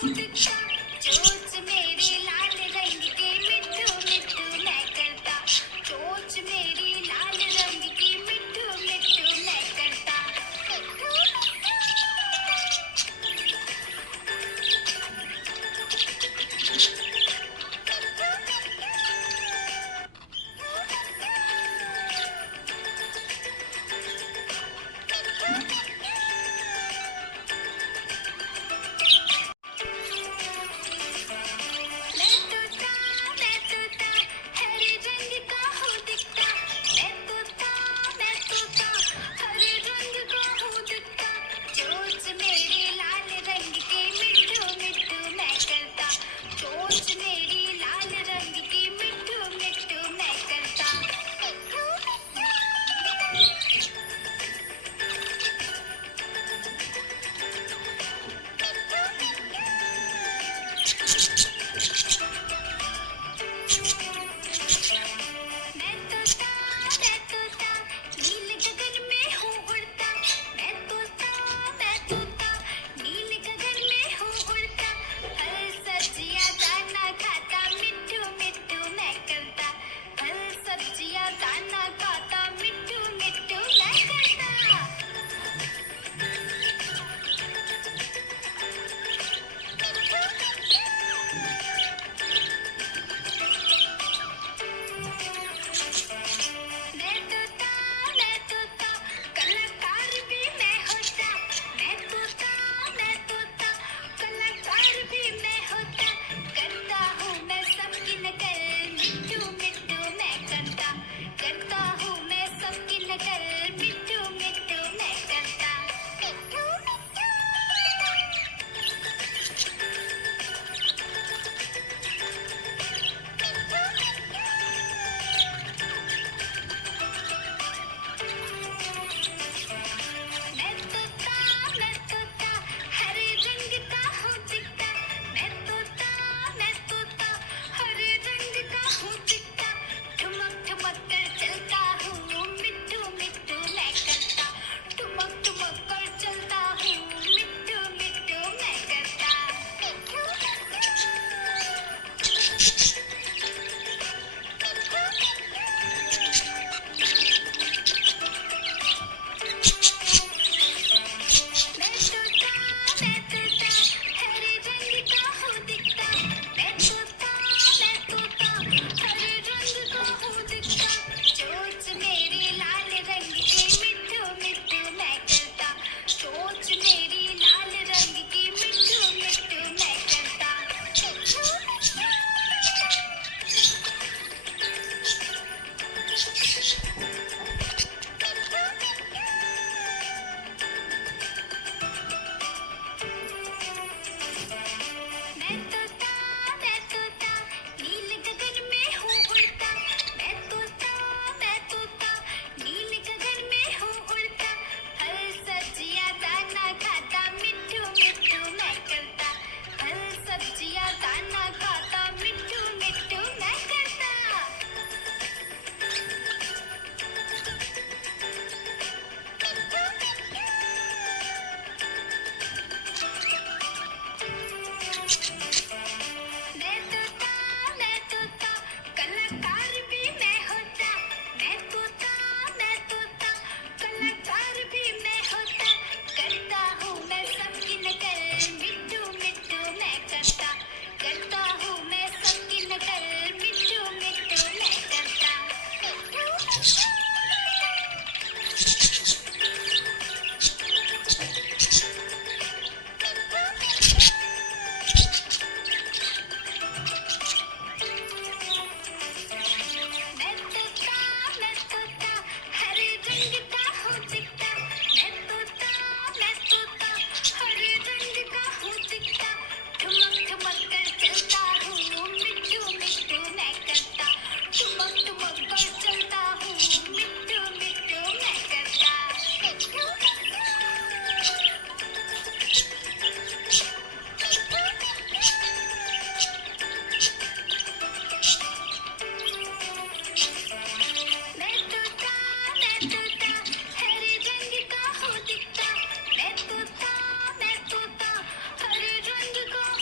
चोंच मेरी लाल रंग की मिट्ठू मिट्ठू मैं करता। चोंच मेरी लाल रंग की मिट्ठू मिट्ठू मैं करता।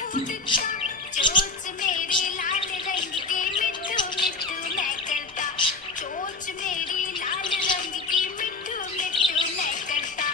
हूँ दिखता, चोंच मेरी लाल रंग की मिट्ठू मिट्ठू मैं करता, चोंच मेरी लाल रंग की मिट्ठू मिट्ठू मैं करता।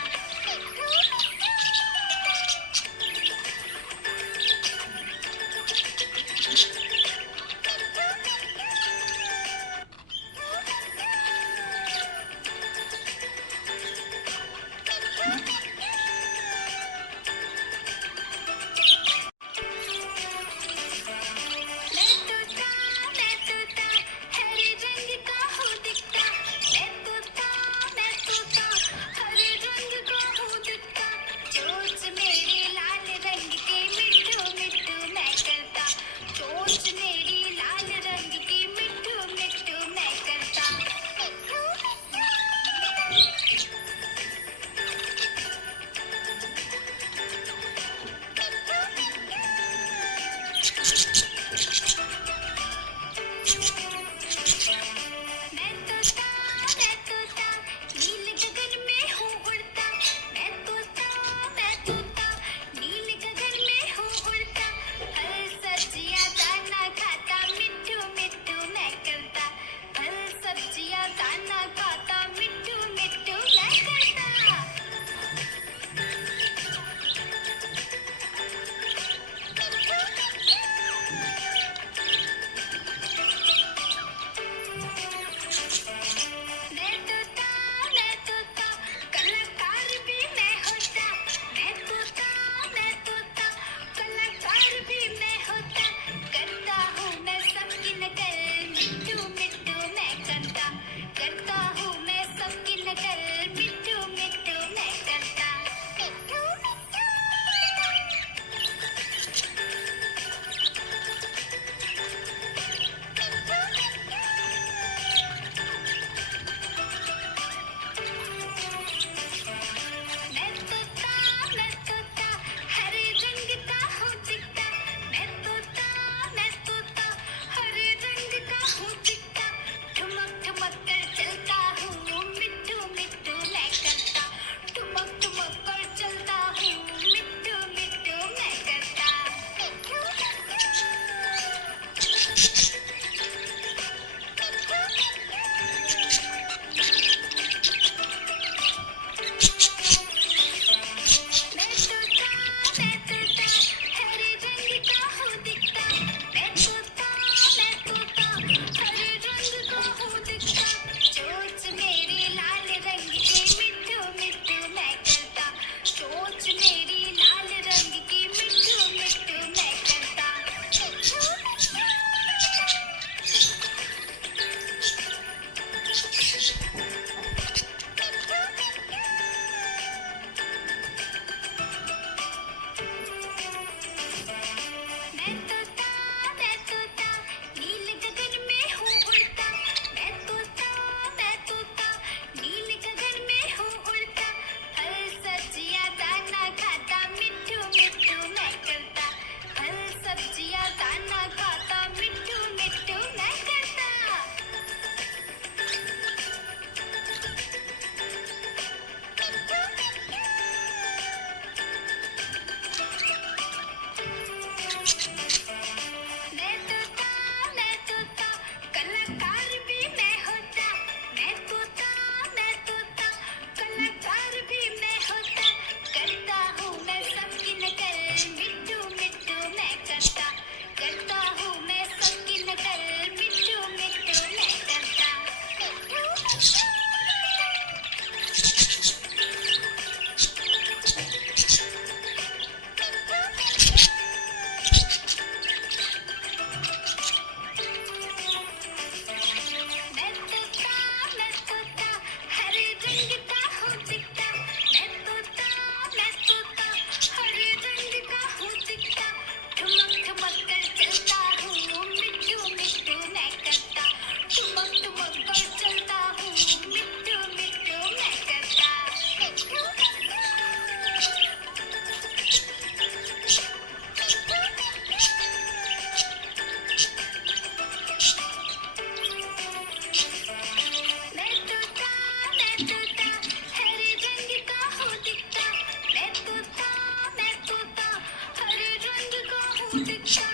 मैं तोता हरे रंग का हूँ दिखता, मैं तोता हरे रंग का हूँ दिखता, चोंच मेरी लाल रंग की मिट्ठू मिट्ठू मैं करता, चोंच मेरी लाल रंग की मिट्ठू मिट्ठू मैं करता। मैं तोता नील गगन में हूँ उड़ता, मैं तोता नील गगन में हूँ उड़ता, फल सब्जियाँ दाना खाता मिट्ठू मिट्ठू मैं करता, फल सब्जियाँ दाना खाता मिट्ठू मिट्ठू मैं करता। मैं तोता कलाकार भी मैं होता, मैं तोता कलाकार भी मैं होता, करता हूँ मैं सबकी नकल मिट्ठू मिट्ठू मैं करता हूँ मैं सबकी नकल मिट्ठू मिट्ठू मैं करता। मैं तोता हरे रंग का हूँ दिखता, मैं तोता हरे रंग का हूँ दिखता, ठुमक ठुमक कर चलता हूँ मिट्ठू मिट्ठू मैं करता, ठुमक ठुमक कर चलता हूँ मिट्ठू मिट्ठू मैं करता। मैं तोता हरे रंग का हूँ दिखता, मैं तोता हरे रंग का हूँ दिखता, चोंच मेरी लाल रंग की मिट्ठू मिट्ठू मैं करता, चोंच मेरी लाल रंग की मिट्ठू मिट्ठू मैं करता। मैं तोता नील गगन में हूँ उड़ता, मैं तोता नील गगन में हूँ उड़ता, फल सब्जियाँ दाना खाता मिट्ठू मिट्ठू मैं करता, फल सब्जियाँ दाना खाता मिट्ठू मिट्ठू मैं करता। उड़ता